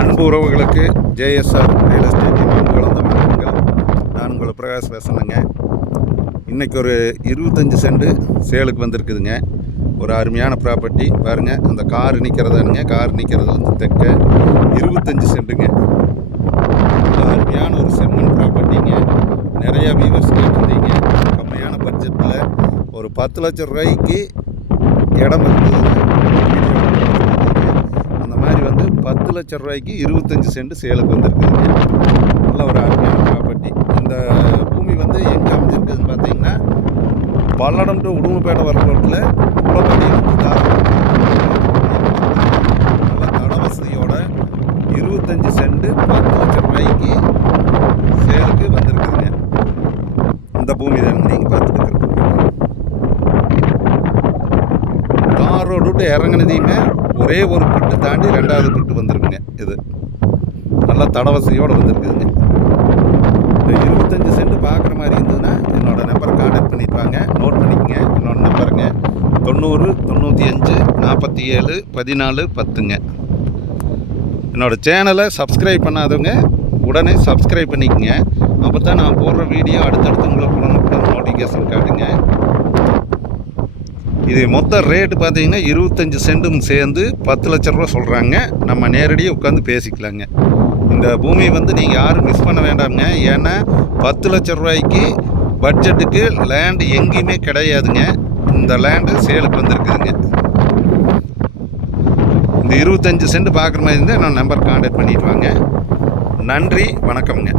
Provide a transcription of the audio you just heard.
அன்பு உறவுகளுக்கு JSR real எஸ்டேட்டின் அன்பு கலந்த வணக்கங்கள். நான் உங்களை பிரகாஷ் பேசுனேங்க. இன்றைக்கி ஒரு 25 சென்ட் சேலுக்கு வந்திருக்குதுங்க. ஒரு அருமையான ப்ராப்பர்ட்டி பாருங்கள். அந்த கார் நிற்கிறதானுங்க. கார் நிற்கிறதுலேருந்து தெற்க 25 சென்ட்டுங்க. அருமையான ஒரு செம்மண் ப்ராப்பர்ட்டிங்க. நிறையா வியூவர்ஸ் கேட்டிருந்தீங்க. கம்மியான பட்ஜெட்டில் ஒரு 10 லட்சம் ரூபாய்க்கு இடம் இருக்குதுங்க. அந்த மாதிரி வந்து 10 லட்சம் ரூபாய்க்கு 25 சென்ட் சேலுக்கு வந்திருக்குதுங்க. நல்ல ஒரு அருமையான ப்ராப்பர்ட்டி. இந்த பூமி வந்து எங்கே அமைஞ்சிருக்குதுன்னு பார்த்தீங்கன்னா, பல்லடம் டு உடுமப்பேட்டை வர ரோட்டில் குளப்பட்டியிலிருந்து நல்ல தட வசதியோட 25 சென்ட் 10 லட்சம் ரூபாய்க்கு சேலுக்கு வந்திருக்குதுங்க. இந்த பூமி தானுங்க நீங்கள் பார்த்துட்டு இருக்கிற பூமி. தார் ரோடு விட்டு இறங்கினதையுமே ஒரே ஒரு பிட்டு தாண்டி 2வது பிட்டு வந்துருக்குங்க. இது நல்லா தட வசதியோடு வந்திருக்குதுங்க. இந்த 25 சென்ட் பார்க்குற மாதிரி இருந்ததுன்னா என்னோடய நம்பரை கான்டாக்ட் பண்ணிப்பாங்க. நோட் பண்ணிக்கங்க. என்னோடய நம்பருங்க 90 95 47 14 10ங்க. என்னோடய சேனலை சப்ஸ்கிரைப் பண்ணாதவங்க உடனே சப்ஸ்கிரைப் பண்ணிக்கங்க. அப்போ தான் நான் போடுற வீடியோ அடுத்தடுத்து உங்களுக்கு உடனுக்குடன் நோட்டிஃபிகேஷன் காட்டுங்க. இது மொத்த ரேட்டு பார்த்தீங்கன்னா 25 சென்ட்டும் சேர்ந்து 10 லட்ச ரூபா சொல்கிறாங்க. நம்ம நேரடியாக உட்காந்து பேசிக்கலாங்க. இந்த பூமி வந்து நீங்கள் யாரும் மிஸ் பண்ண வேண்டாமுங்க. ஏன்னா 10 லட்ச ரூபாய்க்கு பட்ஜெட்டுக்கு லேண்டு எங்கேயுமே கிடையாதுங்க. இந்த லேண்டு சேலுக்கு வந்திருக்குதுங்க. இந்த 25 சென்ட் பார்க்குற மாதிரி இருந்தால் என்னோட நம்பர் கான்டாக்ட் பண்ணிட்டு வாங்க. நன்றி, வணக்கம்ங்க.